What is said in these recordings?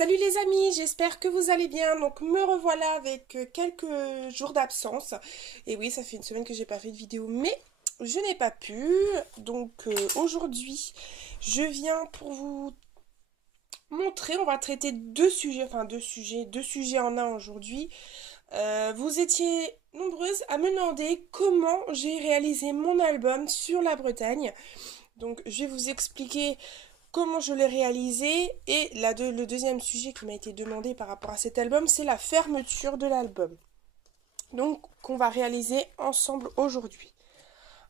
Salut les amis, j'espère que vous allez bien. Donc me revoilà avec quelques jours d'absence. Et oui, ça fait une semaine que j'ai pas fait de vidéo, mais je n'ai pas pu. Donc aujourd'hui, je viens pour vous montrer, on va traiter deux sujets en un aujourd'hui. Vous étiez nombreuses à me demander comment j'ai réalisé mon album sur la Bretagne. Donc je vais vous expliquer comment je l'ai réalisé. Et le deuxième sujet qui m'a été demandé par rapport à cet album, c'est la fermeture de l'album. Donc qu'on va réaliser ensemble aujourd'hui.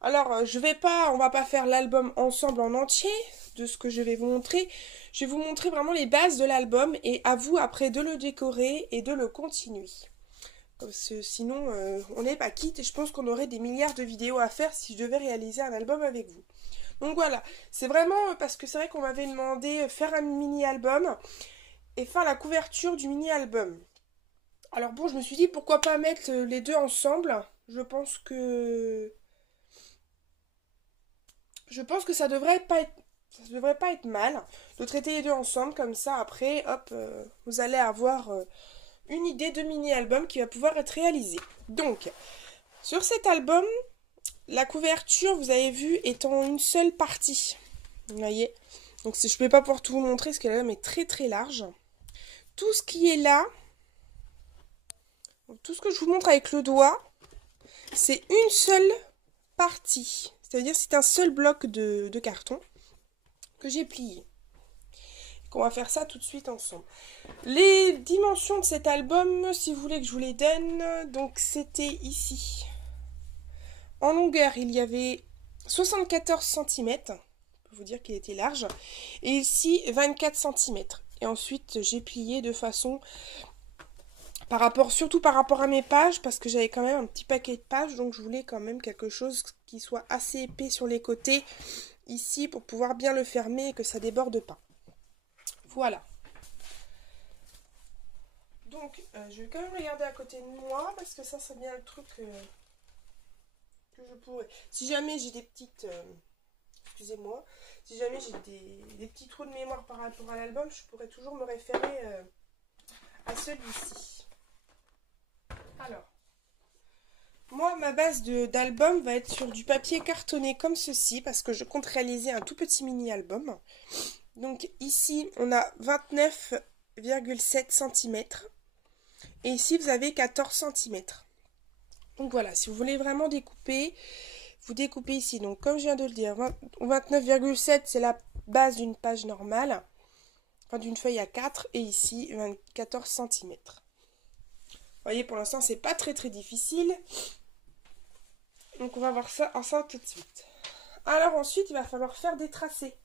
Alors on va pas faire l'album ensemble en entier de ce que je vais vous montrer. Je vais vous montrer vraiment les bases de l'album et à vous après de le décorer et de le continuer. Parce que sinon on n'est pas quitte et je pense qu'on aurait des milliards de vidéos à faire si je devais réaliser un album avec vous. Donc voilà, c'est vraiment parce que c'est vrai qu'on m'avait demandé faire un mini-album et faire la couverture du mini-album. Alors bon, je me suis dit pourquoi pas mettre les deux ensemble. Je pense que ça devrait pas être mal de traiter les deux ensemble comme ça après, hop, vous allez avoir une idée de mini-album qui va pouvoir être réalisé. Donc, sur cet album, la couverture, vous avez vu, est en une seule partie. Vous voyez? Donc je ne vais pas pouvoir tout vous montrer parce que l'album est très très large. Tout ce qui est là, tout ce que je vous montre avec le doigt, c'est une seule partie. C'est-à-dire c'est un seul bloc de carton que j'ai plié. On va faire ça tout de suite ensemble. Les dimensions de cet album, si vous voulez que je vous les donne, donc c'était ici. En longueur, il y avait 74 cm. Je peux vous dire qu'il était large. Et ici, 24 cm. Et ensuite, j'ai plié de façon... surtout par rapport à mes pages, parce que j'avais quand même un petit paquet de pages. Donc, je voulais quand même quelque chose qui soit assez épais sur les côtés. Ici, pour pouvoir bien le fermer et que ça déborde pas. Voilà. Donc, je vais quand même regarder à côté de moi, parce que ça, c'est bien le truc... que je pourrais. Si jamais j'ai des petites... excusez-moi. Si jamais j'ai des petits trous de mémoire par rapport à l'album, je pourrais toujours me référer à celui-ci. Alors. Moi, ma base d'album va être sur du papier cartonné comme ceci, parce que je compte réaliser un tout petit mini-album. Donc ici, on a 29,7 cm. Et ici, vous avez 14 cm. Donc voilà, si vous voulez vraiment découper, vous découpez ici. Donc comme je viens de le dire, 29,7 c'est la base d'une page normale, enfin d'une feuille A4, et ici 14 cm. Vous voyez, pour l'instant c'est pas très difficile. Donc on va voir ça ensemble tout de suite. Alors ensuite il va falloir faire des tracés.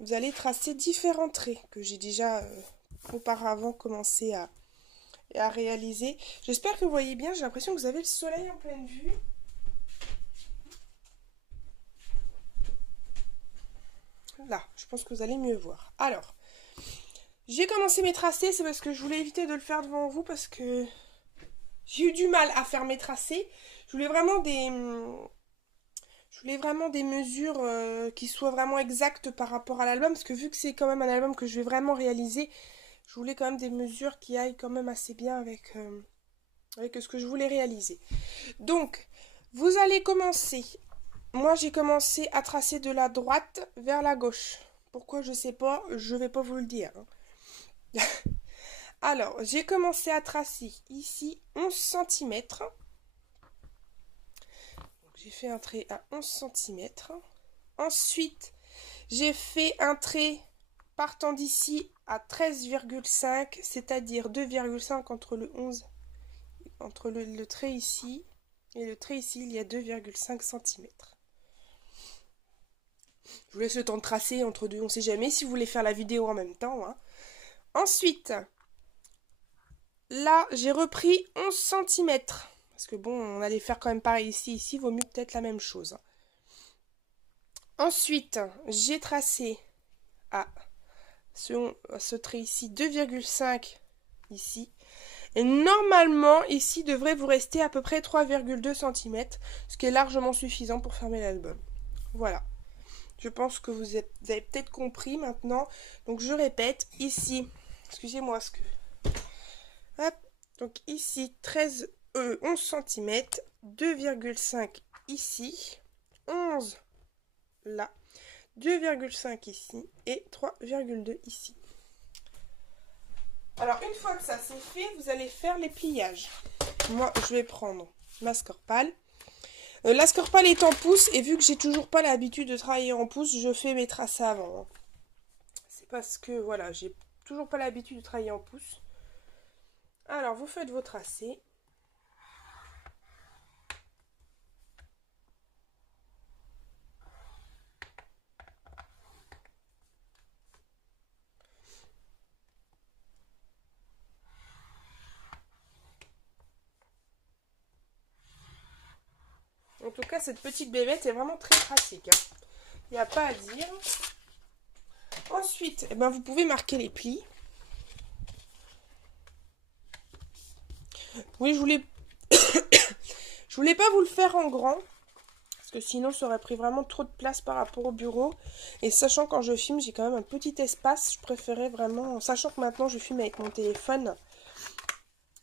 Vous allez tracer différents traits que j'ai déjà auparavant commencé à réaliser. J'espère que vous voyez bien, j'ai l'impression que vous avez le soleil en pleine vue. Là, je pense que vous allez mieux voir. Alors, j'ai commencé mes tracés, c'est parce que je voulais éviter de le faire devant vous, parce que j'ai eu du mal à faire mes tracés. Je voulais vraiment des mesures qui soient vraiment exactes par rapport à l'album, parce que vu que c'est quand même un album que je vais vraiment réaliser, je voulais quand même des mesures qui aillent quand même assez bien avec ce que je voulais réaliser. Donc, vous allez commencer. Moi, j'ai commencé à tracer de la droite vers la gauche. Pourquoi, je sais pas, je vais pas vous le dire. Alors, j'ai commencé à tracer ici 11 cm. J'ai fait un trait à 11 cm. Ensuite, j'ai fait un trait partant d'ici à 13,5, c'est-à-dire 2,5 entre le 11, entre le trait ici et le trait ici, il y a 2,5 cm. Je vous laisse le temps de tracer entre deux, on ne sait jamais si vous voulez faire la vidéo en même temps. Hein. Ensuite, là, j'ai repris 11 cm. Parce que bon, on allait faire quand même pareil ici. Ici, il vaut mieux peut-être la même chose. Ensuite, j'ai tracé à ce trait ici 2,5 ici. Et normalement, ici, devrait vous rester à peu près 3,2 cm. Ce qui est largement suffisant pour fermer l'album. Voilà. Je pense que vous avez peut-être compris maintenant. Donc je répète, ici excusez-moi ce que... Hop, donc ici 11 cm, 2,5 ici, 11 là, 2,5 ici et 3,2 ici. Alors une fois que ça c'est fait, vous allez faire les pliages. Moi je vais prendre ma scorpale. La scorpale est en pouce et vu que j'ai toujours pas l'habitude de travailler en pouce, je fais mes tracés avant. C'est parce que voilà, j'ai toujours pas l'habitude de travailler en pouce. Alors vous faites vos tracés. En tout cas, cette petite bébête est vraiment très pratique. Il n'y a pas à dire. Ensuite, eh ben, vous pouvez marquer les plis. Oui, je voulais pas vous le faire en grand. Parce que sinon, ça aurait pris vraiment trop de place par rapport au bureau. Et sachant quand je filme, j'ai quand même un petit espace. Je préférais vraiment... Sachant que maintenant, je filme avec mon téléphone.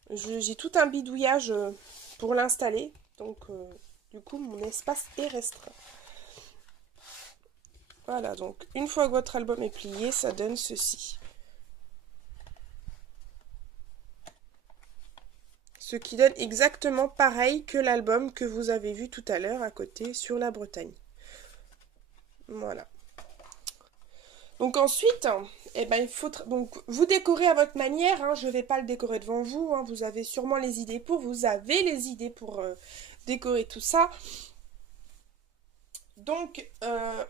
J'ai tout un bidouillage pour l'installer. Donc... du coup, mon espace est restreint. Voilà, donc une fois que votre album est plié, ça donne ceci. Ce qui donne exactement pareil que l'album que vous avez vu tout à l'heure à côté sur la Bretagne. Voilà. Donc ensuite, eh ben, il faut donc vous décorer à votre manière. Hein, je ne vais pas le décorer devant vous. Hein, vous avez sûrement les idées pour. Vous avez les idées pour décorer tout ça. Donc,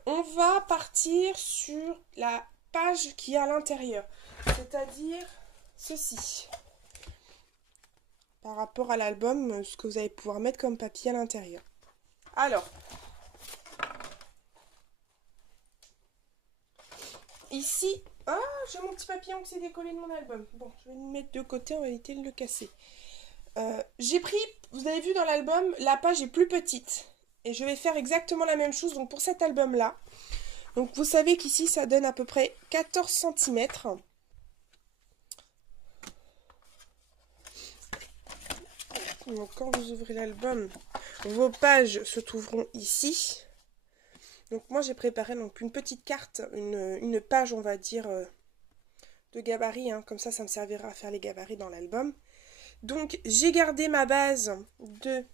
on va partir sur la page qui est à l'intérieur. C'est-à-dire ceci. Par rapport à l'album, ce que vous allez pouvoir mettre comme papier à l'intérieur. Alors, ici, ah, j'ai mon petit papillon qui s'est décollé de mon album. Bon, je vais le mettre de côté, on va éviter de le casser. J'ai pris, vous avez vu dans l'album, la page est plus petite. Et je vais faire exactement la même chose donc pour cet album-là. Donc vous savez qu'ici, ça donne à peu près 14 cm. Donc quand vous ouvrez l'album, vos pages se trouveront ici. Donc moi j'ai préparé donc une petite carte, une page on va dire de gabarit. Hein. Comme ça me servira à faire les gabarits dans l'album. Donc j'ai gardé ma base de...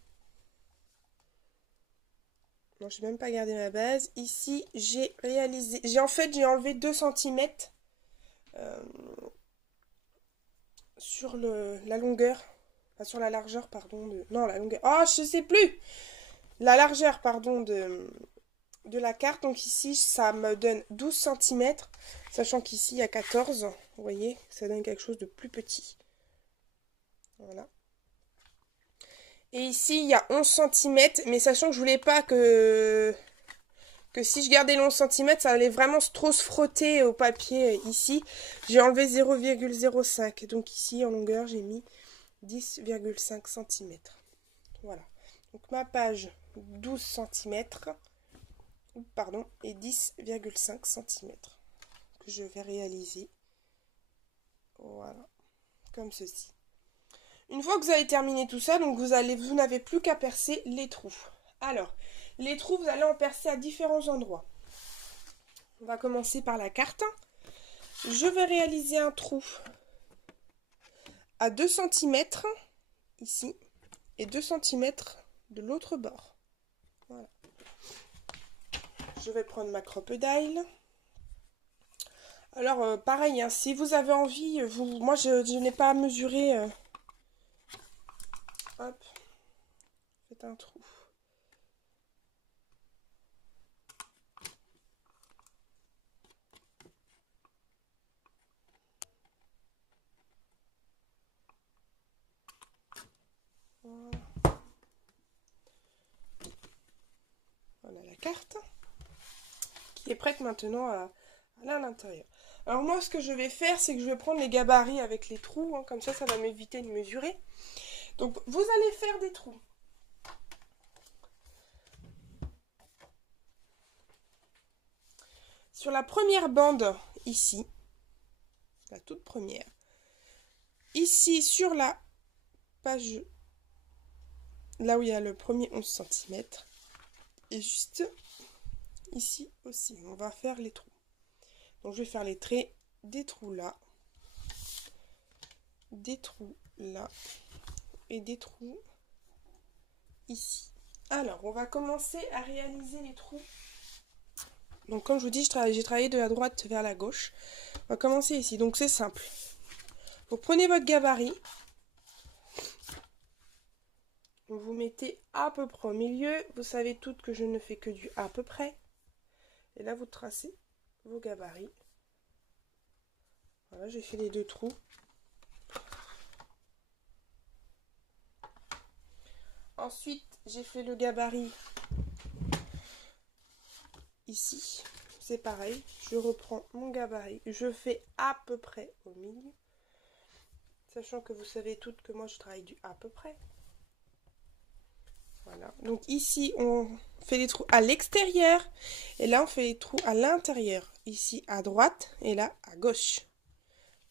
Non, je n'ai même pas gardé ma base. Ici, j'ai réalisé... J'ai enlevé 2 cm sur la longueur. Enfin, sur la largeur, pardon. Non, la longueur... Oh, je sais plus. La largeur, pardon, de la carte. Donc ici, ça me donne 12 cm. Sachant qu'ici, il y a 14. Vous voyez, ça donne quelque chose de plus petit. Voilà. Et ici, il y a 11 cm, mais sachant que je voulais pas que si je gardais le 11 cm, ça allait vraiment trop se frotter au papier ici. J'ai enlevé 0,05. Donc ici, en longueur, j'ai mis 10,5 cm. Voilà. Donc ma page 12 cm, pardon, et 10,5 cm que je vais réaliser. Voilà. Comme ceci. Une fois que vous avez terminé tout ça, donc vous n'avez plus qu'à percer les trous. Alors, les trous, vous allez en percer à différents endroits. On va commencer par la carte. Je vais réaliser un trou à 2 cm ici et 2 cm de l'autre bord. Voilà. Je vais prendre ma crocodile. Alors, pareil, hein, si vous avez envie, moi je n'ai pas à mesurer... Hop, faites un trou. Voilà. Voilà la carte qui est prête maintenant à aller à l'intérieur. Alors moi, ce que je vais faire, c'est que je vais prendre les gabarits avec les trous. Hein, comme ça va m'éviter de mesurer. Donc, vous allez faire des trous. Sur la première bande, ici, la toute première. Ici, sur la page, là où il y a le premier 11 cm. Et juste ici aussi, on va faire les trous. Donc je vais faire les traits des trous là, des trous là et des trous ici. Alors, on va commencer à réaliser les trous. Donc comme je vous dis, j'ai travaillé de la droite vers la gauche. On va commencer ici. Donc c'est simple. Vous prenez votre gabarit. Vous mettez à peu près au milieu. Vous savez toutes que je ne fais que du à peu près. Et là, vous tracez vos gabarits. Voilà, j'ai fait les deux trous. Ensuite, j'ai fait le gabarit ici. C'est pareil. Je reprends mon gabarit. Je fais à peu près au milieu. Sachant que vous savez toutes que moi, je travaille du à peu près. Voilà. Donc ici, on fait les trous à l'extérieur. Et là, on fait les trous à l'intérieur. Ici, à droite. Et là, à gauche.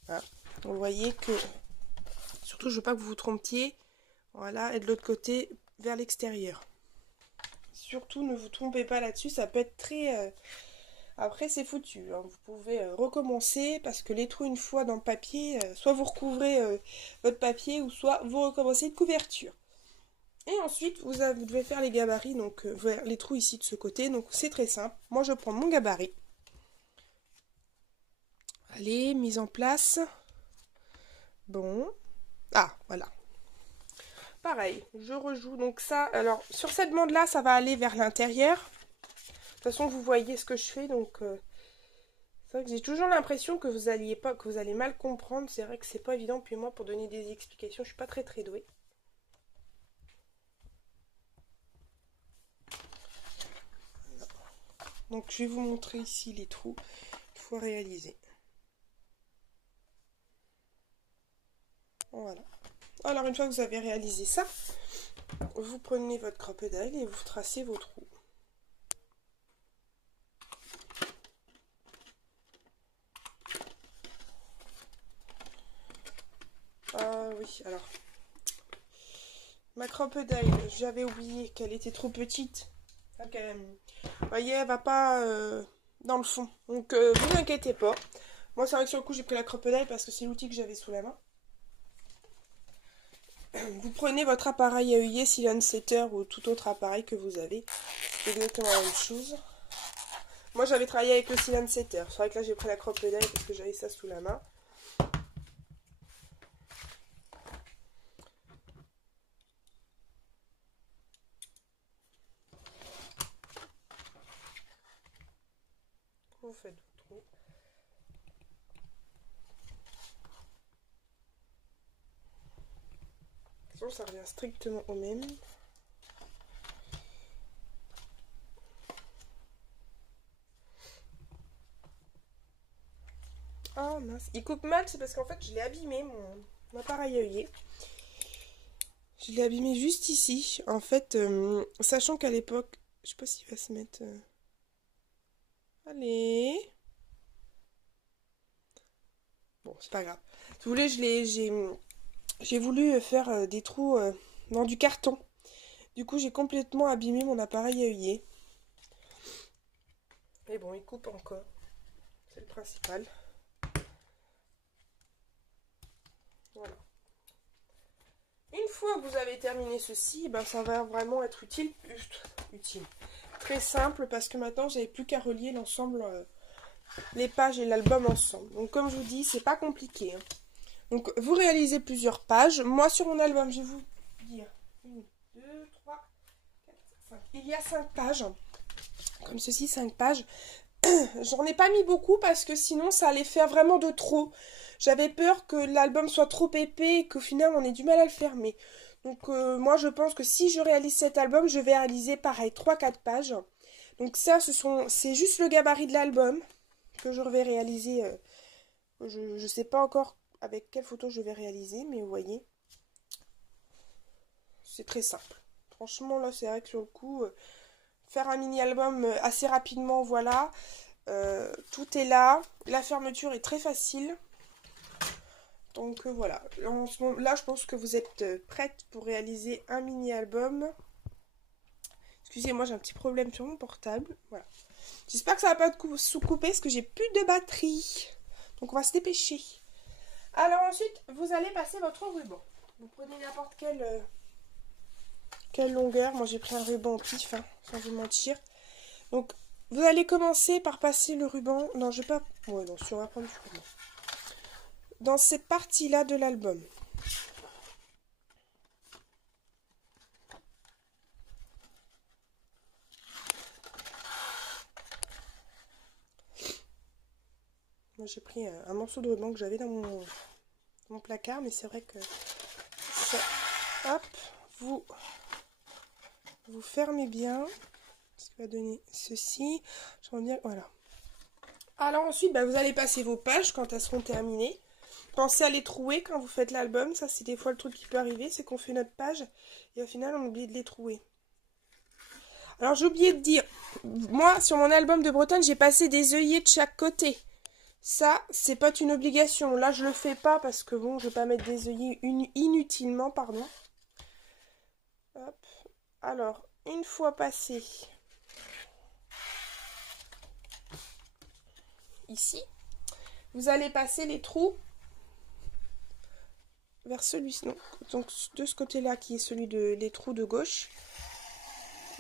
Voilà. Vous voyez que... Surtout, je ne veux pas que vous vous trompiez. Voilà. Et de l'autre côté, vers l'extérieur. Surtout, ne vous trompez pas là-dessus. Ça peut être très... Après, c'est foutu. Hein. Vous pouvez recommencer. Parce que les trous, une fois dans le papier, soit vous recouvrez votre papier. Ou soit vous recommencez une couverture. Et ensuite, vous devez faire les gabarits, donc les trous ici de ce côté. Donc c'est très simple. Moi, je prends mon gabarit. Allez, mise en place. Bon. Ah, voilà. Pareil, je rejoue. Donc ça, alors, sur cette bande-là, ça va aller vers l'intérieur. De toute façon, vous voyez ce que je fais. Donc, c'est vrai que j'ai toujours l'impression que vous allez mal comprendre. C'est vrai que c'est pas évident. Puis moi, pour donner des explications, je suis pas très douée. Donc je vais vous montrer ici les trous qu'il faut réaliser. Voilà. Alors une fois que vous avez réalisé ça, vous prenez votre crocodile et vous tracez vos trous. Ah oui, alors. Ma crocodile, j'avais oublié qu'elle était trop petite. Donc, vous voyez, elle va pas dans le fond. Donc, vous inquiétez pas. Moi, c'est vrai que sur le coup, j'ai pris la crocodile parce que c'est l'outil que j'avais sous la main. Vous prenez votre appareil à œillet, Ceylon Setter ou tout autre appareil que vous avez. C'est exactement la même chose. Moi, j'avais travaillé avec le Ceylon Setter. C'est vrai que là, j'ai pris la crocodile parce que j'avais ça sous la main. Vous faites votre trou. Ça revient strictement au même. Ah mince, il coupe mal, c'est parce qu'en fait je l'ai abîmé mon appareil à œillet. Je l'ai abîmé juste ici. En fait, sachant qu'à l'époque, je sais pas s'il va se mettre... Allez. Bon, c'est pas grave. Si vous voulez, j'ai voulu faire des trous dans du carton. Du coup, j'ai complètement abîmé mon appareil à œillet. Mais bon, il coupe encore. C'est le principal. Voilà. Une fois que vous avez terminé ceci, ben ça va vraiment être utile. Très simple parce que maintenant, j'avais plus qu'à relier l'ensemble, les pages et l'album ensemble. Donc, comme je vous dis, c'est pas compliqué. Hein. Donc, vous réalisez plusieurs pages. Moi, sur mon album, je vais vous dire 1, 2, 3, 4, 5. Il y a 5 pages. Comme ceci, 5 pages. J'en ai pas mis beaucoup parce que sinon, ça allait faire vraiment de trop. J'avais peur que l'album soit trop épais et qu'au final, on ait du mal à le fermer. Donc, moi, je pense que si je réalise cet album, je vais réaliser pareil, 3-4 pages. Donc, ça, c'est juste le gabarit de l'album que je vais réaliser. Je ne sais pas encore avec quelle photo je vais réaliser, mais vous voyez, c'est très simple. Franchement, là, c'est vrai que sur le coup, faire un mini-album assez rapidement, voilà. Tout est là. La fermeture est très facile. Donc voilà, en ce moment, là je pense que vous êtes prête pour réaliser un mini-album. Excusez-moi, j'ai un petit problème sur mon portable. Voilà. J'espère que ça va pas sous-couper parce que j'ai plus de batterie. Donc on va se dépêcher. Alors ensuite, vous allez passer votre ruban. Vous prenez n'importe quelle longueur. Moi j'ai pris un ruban au pif, hein, sans vous mentir. Donc vous allez commencer par passer le ruban. Non, je vais pas... Ouais, non, si on va prendre du ruban. Dans cette partie-là de l'album. Moi j'ai pris un morceau de ruban que j'avais dans mon placard, mais c'est vrai que ça, hop, vous fermez bien, ce qui va donner ceci. Je vais bien, voilà. Alors ensuite, bah, vous allez passer vos pages quand elles seront terminées. Pensez à les trouer quand vous faites l'album. Ça, c'est des fois le truc qui peut arriver, c'est qu'on fait notre page et au final, on oublie de les trouer. Alors, j'ai oublié de dire, moi, sur mon album de Bretonne, j'ai passé des œillets de chaque côté. Ça, c'est pas une obligation. Là, je le fais pas parce que, bon, je vais pas mettre des œillets inutilement, pardon. Hop. Alors, une fois passé ici, vous allez passer les trous vers celui-ci, donc de ce côté-là qui est celui des trous de gauche.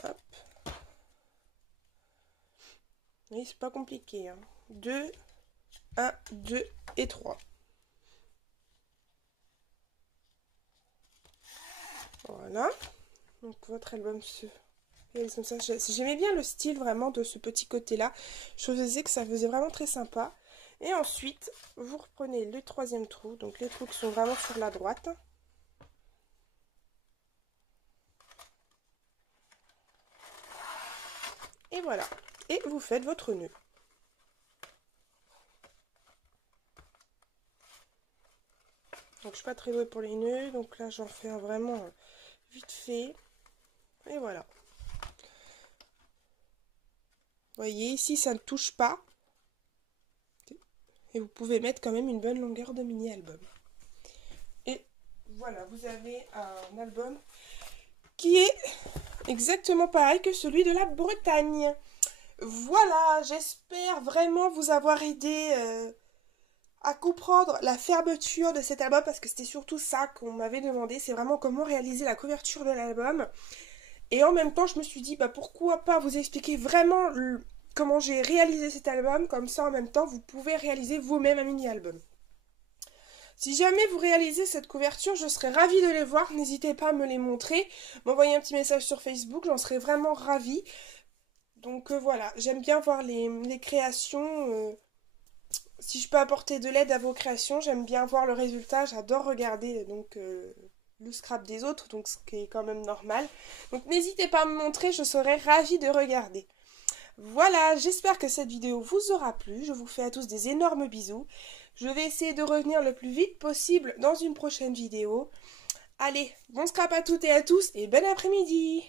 Hop. Oui, c'est pas compliqué. Hein. 2, 1, 2 et 3. Voilà. Donc votre album se réalise comme ça. J'aimais bien le style vraiment de ce petit côté-là. Je faisais que ça faisait vraiment très sympa. Et ensuite, vous reprenez le troisième trou, donc les trous qui sont vraiment sur la droite. Et voilà. Et vous faites votre nœud. Donc je suis pas très douée pour les nœuds, donc là j'en fais un vraiment vite fait. Et voilà. Vous voyez, ici ça ne touche pas. Et vous pouvez mettre quand même une bonne longueur de mini-album. Et voilà, vous avez un album qui est exactement pareil que celui de la Bretagne. Voilà, j'espère vraiment vous avoir aidé à comprendre la fermeture de cet album, parce que c'était surtout ça qu'on m'avait demandé, c'est vraiment comment réaliser la couverture de l'album. Et en même temps, je me suis dit, bah pourquoi pas vous expliquer vraiment comment j'ai réalisé cet album, comme ça en même temps, vous pouvez réaliser vous-même un mini-album. Si jamais vous réalisez cette couverture, je serais ravie de les voir. N'hésitez pas à me les montrer, m'envoyer un petit message sur Facebook, j'en serais vraiment ravie. Donc voilà, j'aime bien voir les créations. Si je peux apporter de l'aide à vos créations, j'aime bien voir le résultat. J'adore regarder donc le scrap des autres, donc ce qui est quand même normal. Donc n'hésitez pas à me montrer, je serais ravie de regarder. Voilà, j'espère que cette vidéo vous aura plu. Je vous fais à tous des énormes bisous. Je vais essayer de revenir le plus vite possible dans une prochaine vidéo. Allez, bon scrap à toutes et à tous et bon après-midi!